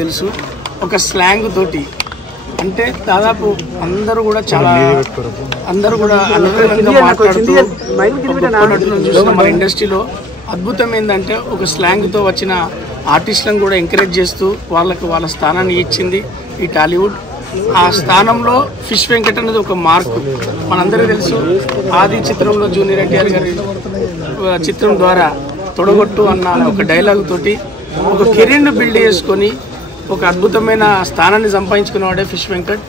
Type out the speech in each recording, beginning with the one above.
తెలుసు ఒక స్లాంగ్ తోటి అంటే దాదాపు అందరూ కూడా చాలా అందరూ కూడా అనుకూలంగా మాట్లాడుతూ మన ఇండస్ట్రీలో అద్భుతం ఏంటంటే ఒక స్లాంగ్తో వచ్చిన ఆర్టిస్టులను కూడా ఎంకరేజ్ చేస్తూ వాళ్ళకి వాళ్ళ స్థానాన్ని ఇచ్చింది ఈ టాలీవుడ్. ఆ స్థానంలో ఫిష్ వెంకట్ అనేది ఒక మార్కు. మనందరికీ తెలుసు ఆది చిత్రంలో జూనియర్ ఎన్టీఆర్ గారి చిత్రం ద్వారా తొడగొట్టు అన్న ఒక డైలాగ్ తోటి ఒక కెరీర్ను బిల్డ్ చేసుకొని ఒక అద్భుతమైన స్థానాన్ని సంపాదించుకున్నవాడే ఫిష్ వెంకట్.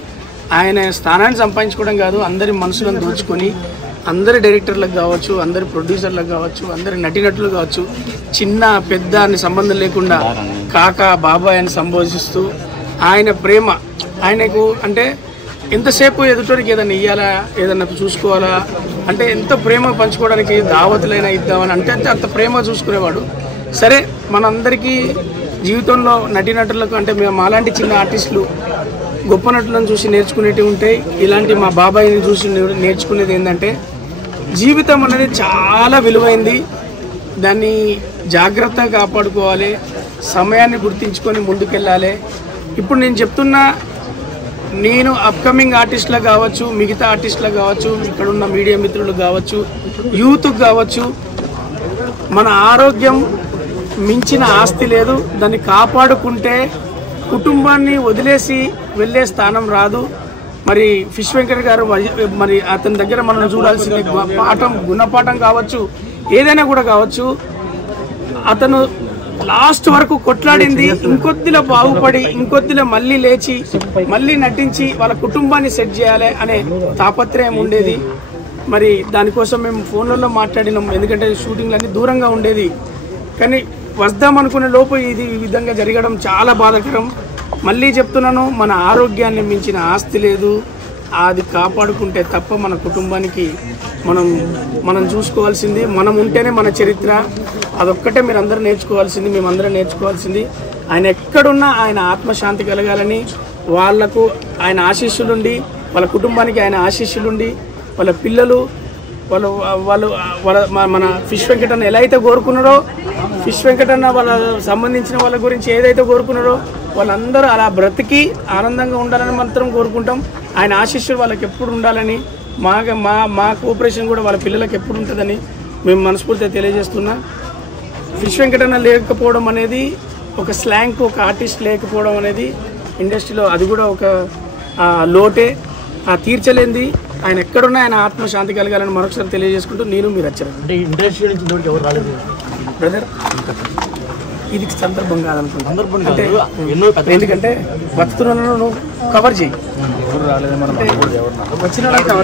ఆయన స్థానాన్ని సంపాదించుకోవడం కాదు, అందరి మనసులను దోచుకొని అందరి డైరెక్టర్లకు కావచ్చు, అందరి ప్రొడ్యూసర్లకు కావచ్చు, అందరి నటీనటులు కావచ్చు, చిన్న పెద్ద అని సంబంధం లేకుండా కాకా బాబాయ్ అని సంబోధిస్తూ ఆయన ప్రేమ ఆయనకు అంటే ఎంతసేపు ఎదుటోరికి ఏదైనా ఇవ్వాలా ఏదన్నా చూసుకోవాలా అంటే ఎంత ప్రేమ పంచుకోవడానికి దావతులైనా ఇద్దామని అంటే అంత ప్రేమ చూసుకునేవాడు. సరే మనందరికీ జీవితంలో నటీనటులకు అంటే మేము అలాంటి చిన్న ఆర్టిస్టులు గొప్ప నటులను చూసి నేర్చుకునేవి ఉంటాయి. ఇలాంటి మా బాబాయిని చూసి నేర్చుకునేది ఏంటంటే జీవితం అనేది చాలా విలువైంది, దాన్ని జాగ్రత్తగా కాపాడుకోవాలి, సమయాన్ని గుర్తించుకొని ముందుకెళ్ళాలి. ఇప్పుడు నేను చెప్తున్నా, నేను అప్కమింగ్ ఆర్టిస్టులకు కావచ్చు, మిగతా ఆర్టిస్టులకు కావచ్చు, ఇక్కడున్న మీడియా మిత్రులకు కావచ్చు, యూత్కి కావచ్చు, మన ఆరోగ్యం మించిన ఆస్తి లేదు. దాన్ని కాపాడుకుంటే కుటుంబాన్ని వదిలేసి వెళ్ళే స్థానం రాదు. మరి ఫిష్ వెంకట్ గారు మరి అతని దగ్గర మనం చూడాల్సింది పాఠం, గుణపాఠం కావచ్చు, ఏదైనా కూడా కావచ్చు. అతను లాస్ట్ వరకు కొట్లాడింది ఇంకొద్దిలో బాగుపడి ఇంకొద్దిలో మళ్ళీ లేచి మళ్ళీ నటించి వాళ్ళ కుటుంబాన్ని సెట్ చేయాలి అనే తాపత్రయం ఉండేది. మరి దానికోసం మేము ఫోన్లలో మాట్లాడినాం, ఎందుకంటే షూటింగ్లు అన్నీ దూరంగా ఉండేది. కానీ వద్దాం అనుకునే లోపు ఇది ఈ విధంగా జరగడం చాలా బాధాకరం. మళ్ళీ చెప్తున్నాను, మన ఆరోగ్యాన్ని మించిన ఆస్తి లేదు. అది కాపాడుకుంటే తప్ప మన కుటుంబానికి మనం చూసుకోవాల్సింది మనం ఉంటేనే మన చరిత్ర. అదొక్కటే మీరు అందరూ నేర్చుకోవాల్సింది, మేమందరం నేర్చుకోవాల్సింది. ఆయన ఎక్కడున్నా ఆయన ఆత్మశాంతి కలగాలని, వాళ్లకు ఆయన ఆశీస్సులుండి, వాళ్ళ కుటుంబానికి ఆయన ఆశీస్సులుండి, వాళ్ళ పిల్లలు వాళ్ళు మన ఫిష్ వెంకట్ అన్న ఎలా అయితే కోరుకున్నారో, ఫిష్ వెంకట్ అన్న వాళ్ళ సంబంధించిన వాళ్ళ గురించి ఏదైతే కోరుకున్నారో వాళ్ళందరూ అలా బ్రతికి ఆనందంగా ఉండాలని మాత్రం కోరుకుంటాం. ఆయన ఆశీస్సులు వాళ్ళకి ఎప్పుడు ఉండాలని, మా కోఆపరేషన్ కూడా వాళ్ళ పిల్లలకు ఎప్పుడు ఉంటుందని మేము మనస్ఫూర్తిగా తెలియజేస్తున్నా. ఫిష్ వెంకట్ అన్న లేకపోవడం అనేది ఒక స్లాంగ్, ఒక ఆర్టిస్ట్ లేకపోవడం అనేది ఇండస్ట్రీలో అది కూడా ఒక లోటే, తీర్చలేంది. ఆయన ఎక్కడున్నా ఆయన ఆత్మశాంతి కలగాలని మరొకసారి తెలియజేసుకుంటూ నేను మీరు వచ్చారు బ్రదర్. ఇది సందర్భం కాదనుకుంటున్నాను, ఎందుకంటే బతుకున్న నువ్వు కవర్ చేయి, వచ్చిన కవర్